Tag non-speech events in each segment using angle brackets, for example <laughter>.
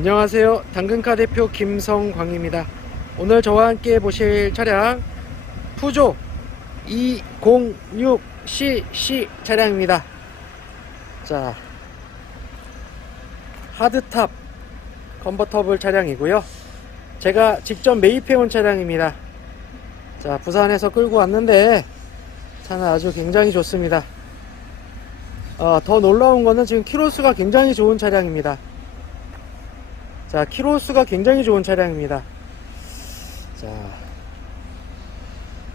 안녕하세요. 당근카 대표 김성광입니다. 오늘 저와 함께 보실 차량 푸조 206cc 차량입니다. 자, 하드탑 컨버터블 차량이고요. 제가 직접 매입해 온 차량입니다. 자, 부산에서 끌고 왔는데 차는 아주 굉장히 좋습니다. 어, 더 놀라운 거는 지금 키로수가 굉장히 좋은 차량입니다. 자, 키로수가 굉장히 좋은 차량입니다. 자,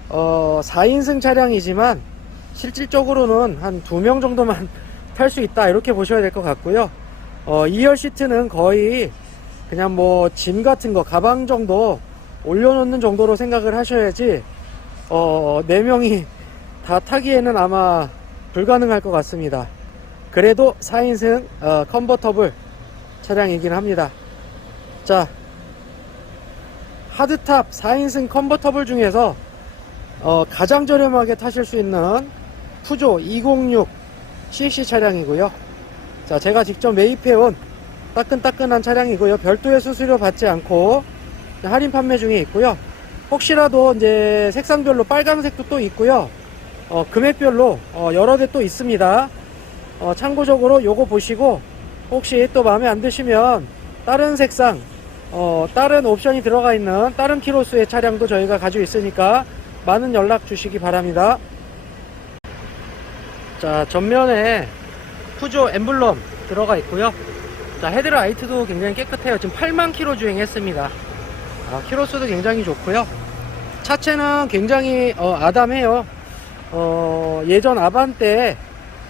어, 4인승 차량이지만 실질적으로는 한두명 정도만 <laughs> 탈 수 있다 이렇게 보셔야 될 것 같고요. 어, 2열 시트는 거의 그냥 뭐 짐 같은 거 가방 정도 올려놓는 정도로 생각을 하셔야지 어, 4명이 다 타기에는 아마 불가능할 것 같습니다. 그래도 4인승 어, 컨버터블 차량이긴 합니다. 자, 하드탑 4인승 컨버터블 중에서 어, 가장 저렴하게 타실 수 있는 푸조 206cc 차량이고요. 자, 제가 직접 매입해온 따끈따끈한 차량이고요. 별도의 수수료 받지 않고 할인 판매 중에 있고요. 혹시라도 이제 색상별로 빨간색도 또 있고요. 어, 금액별로 어, 여러 대 또 있습니다. 어, 참고적으로 요거 보시고 혹시 또 마음에 안 드시면 다른 색상 어, 다른 옵션이 들어가 있는 다른 키로수의 차량도 저희가 가지고 있으니까 많은 연락 주시기 바랍니다. 자, 전면에 푸조 엠블럼 들어가 있고요. 자, 헤드라이트도 굉장히 깨끗해요. 지금 8만 킬로 주행했습니다. 아, 키로수도 굉장히 좋고요. 차체는 굉장히 어, 아담해요. 어, 예전 아반떼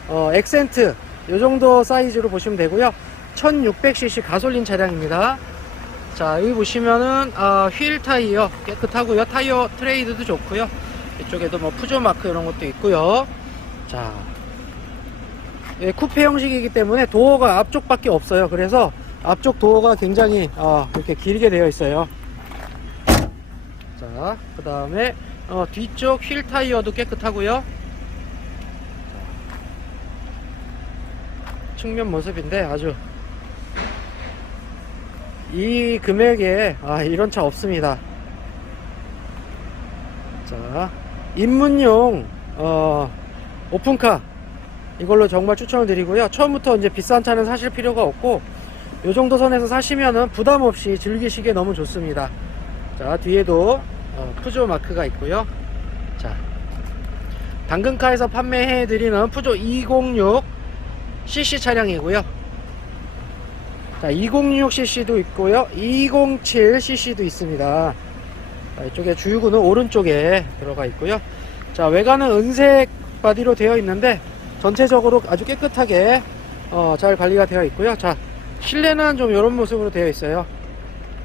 어, 엑센트 요 정도 사이즈로 보시면 되고요. 1600cc 가솔린 차량입니다. 자 여기 보시면은 아, 휠 타이어 깨끗하고요. 타이어 트레이드도 좋고요. 이쪽에도 뭐 푸조 마크 이런 것도 있고요. 자 예, 쿠페 형식이기 때문에 도어가 앞쪽밖에 없어요. 그래서 앞쪽 도어가 굉장히 어, 이렇게 길게 되어 있어요. 자 그 다음에 어, 뒤쪽 휠 타이어도 깨끗하고요. 측면 모습인데 아주 이 금액에 아, 이런 차 없습니다. 자, 입문용 어, 오픈카 이걸로 정말 추천을 드리고요. 처음부터 이제 비싼 차는 사실 필요가 없고 요 정도 선에서 사시면은 부담 없이 즐기시기에 너무 좋습니다. 자, 뒤에도 어, 푸조 마크가 있고요. 자, 당근카에서 판매해 드리는 푸조 206 cc 차량이고요. 자, 206cc도 있고요. 207cc도 있습니다. 자, 이쪽에 주유구는 오른쪽에 들어가 있고요. 자, 외관은 은색 바디로 되어 있는데 전체적으로 아주 깨끗하게 어, 잘 관리가 되어 있고요. 자, 실내는 좀 이런 모습으로 되어 있어요.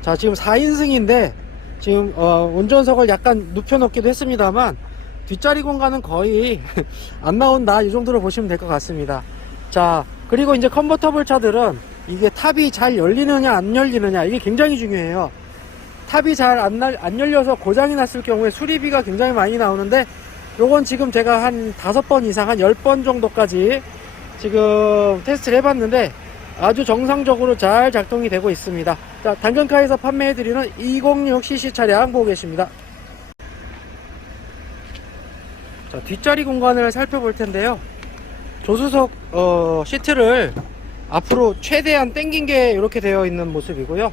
자, 지금 4인승인데 지금 어, 운전석을 약간 눕혀놓기도 했습니다만 뒷자리 공간은 거의 <laughs> 안 나온다 이 정도로 보시면 될 것 같습니다. 자, 그리고 이제 컨버터블 차들은 이게 탑이 잘 열리느냐 안 열리느냐 이게 굉장히 중요해요. 탑이 잘안 열려서 고장이 났을 경우에 수리비가 굉장히 많이 나오는데 요건 지금 제가 한 다섯 번 이상 한 열 번 정도까지 지금 테스트를 해봤는데 아주 정상적으로 잘 작동이 되고 있습니다. 자, 당근카에서 판매해드리는 206cc 차량 보고 계십니다. 자, 뒷자리 공간을 살펴볼 텐데요. 조수석 어, 시트를 앞으로 최대한 당긴 게 이렇게 되어 있는 모습이고요.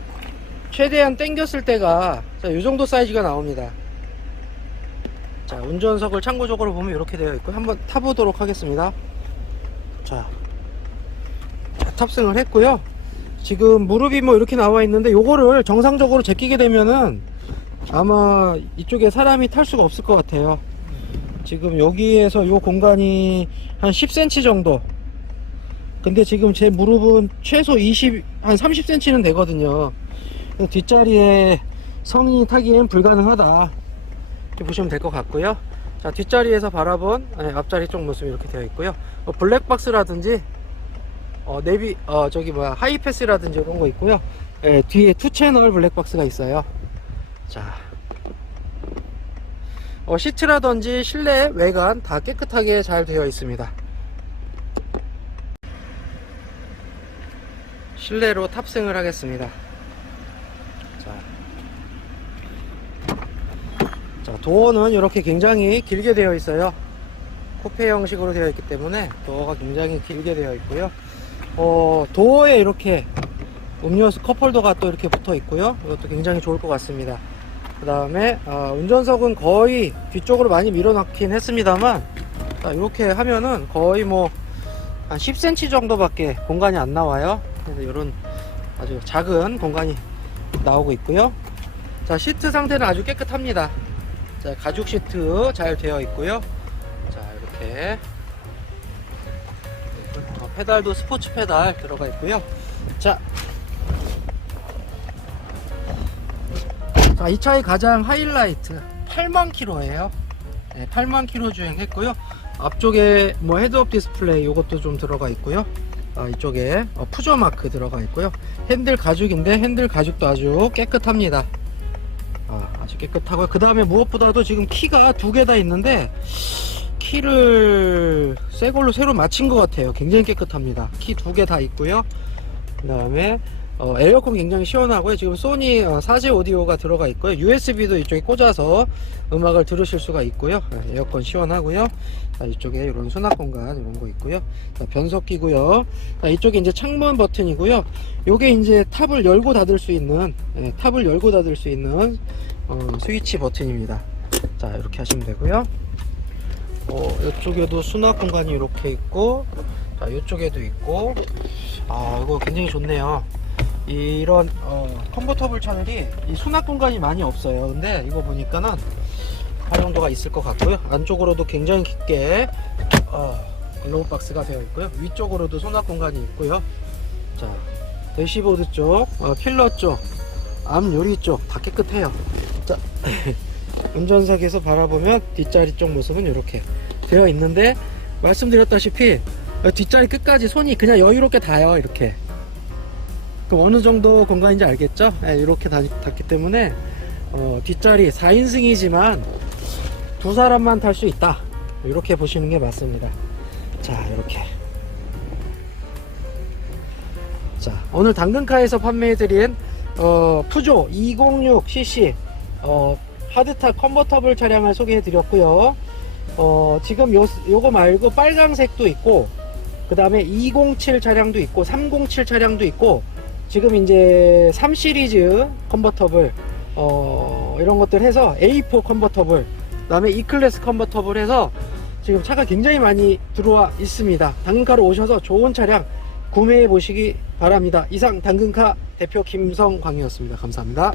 최대한 당겼을 때가 자, 이 정도 사이즈가 나옵니다. 자, 운전석을 참고적으로 보면 이렇게 되어 있고 한번 타보도록 하겠습니다. 자, 자, 탑승을 했고요. 지금 무릎이 뭐 이렇게 나와 있는데 요거를 정상적으로 제끼게 되면은 아마 이쪽에 사람이 탈 수가 없을 것 같아요. 지금 여기에서 요 공간이 한 10cm 정도 근데 지금 제 무릎은 최소 20, 한 30cm는 되거든요. 뒷자리에 성인이 타기엔 불가능하다. 이렇게 보시면 될 것 같고요. 자, 뒷자리에서 바라본 네, 앞자리 쪽 모습이 이렇게 되어 있고요. 어, 블랙박스라든지, 어, 내비, 어, 저기 뭐야, 하이패스라든지 이런 거 있고요. 예, 뒤에 투 채널 블랙박스가 있어요. 자. 어, 시트라든지 실내 외관 다 깨끗하게 잘 되어 있습니다. 실내로 탑승을 하겠습니다. 자, 도어는 이렇게 굉장히 길게 되어 있어요. 코페 형식으로 되어 있기 때문에 도어가 굉장히 길게 되어 있고요. 어, 도어에 이렇게 음료수 컵홀더가 또 이렇게 붙어 있고요. 이것도 굉장히 좋을 것 같습니다. 그 다음에 어, 운전석은 거의 뒤쪽으로 많이 밀어놨긴 했습니다만 자, 이렇게 하면은 거의 뭐 한 10cm 정도밖에 공간이 안 나와요. 그래서 이런 아주 작은 공간이 나오고 있고요. 자 시트 상태는 아주 깨끗합니다. 자 가죽 시트 잘 되어 있고요. 자 이렇게 어, 페달도 스포츠 페달 들어가 있고요. 자 자, 이 차의 가장 하이라이트 8만 킬로예요. 네, 8만 킬로 주행했고요. 앞쪽에 뭐 헤드업 디스플레이 이것도 좀 들어가 있고요. 아, 이쪽에 어, 푸조 마크 들어가 있고요. 핸들 가죽인데 핸들 가죽도 아주 깨끗합니다. 아, 아주 깨끗하고요. 그 다음에 무엇보다도 지금 키가 두 개 다 있는데 키를 새 걸로 새로 맞춘 것 같아요. 굉장히 깨끗합니다. 키 두 개 다 있고요. 그 다음에 어, 에어컨 굉장히 시원하고요. 지금 소니 어, 4제 오디오가 들어가 있고요. USB도 이쪽에 꽂아서 음악을 들으실 수가 있고요. 네, 에어컨 시원하고요. 자, 이쪽에 이런 수납 공간 이런 거 있고요. 자, 변속기고요. 자, 이쪽에 이제 창문 버튼이고요. 요게 이제 탑을 열고 닫을 수 있는 예, 탑을 열고 닫을 수 있는 어, 스위치 버튼입니다. 자 이렇게 하시면 되고요. 어, 이쪽에도 수납 공간이 이렇게 있고, 자 이쪽에도 있고, 아 이거 굉장히 좋네요. 이런 어, 컨버터블 차들이 이 수납 공간이 많이 없어요. 근데 이거 보니까는 활용도가 있을 것 같고요. 안쪽으로도 굉장히 깊게 어, 글로우 박스가 되어 있고요. 위쪽으로도 수납 공간이 있고요. 자 대시보드 쪽, 어, 필러 쪽, 앞 유리 쪽 다 깨끗해요. 자 <laughs> 운전석에서 바라보면 뒷자리 쪽 모습은 이렇게 되어 있는데 말씀드렸다시피 어, 뒷자리 끝까지 손이 그냥 여유롭게 닿아요 이렇게 그럼 어느 정도 공간인지 알겠죠? 네, 이렇게 닿, 닿기 때문에 어, 뒷자리 4인승이지만 두 사람만 탈 수 있다. 이렇게 보시는 게 맞습니다. 자 이렇게. 자 오늘 당근카에서 판매해드린 어, 푸조 206cc 어, 하드탑 컨버터블 차량을 소개해드렸고요. 어, 지금 요, 요거 말고 빨강색도 있고 그 다음에 207 차량도 있고 307 차량도 있고 지금 이제 3 시리즈 컨버터블 어, 이런 것들 해서 A4 컨버터블 그 다음에 E클래스 컨버터블 해서 지금 차가 굉장히 많이 들어와 있습니다. 당근카로 오셔서 좋은 차량 구매해 보시기 바랍니다. 이상 당근카 대표 김성광이었습니다. 감사합니다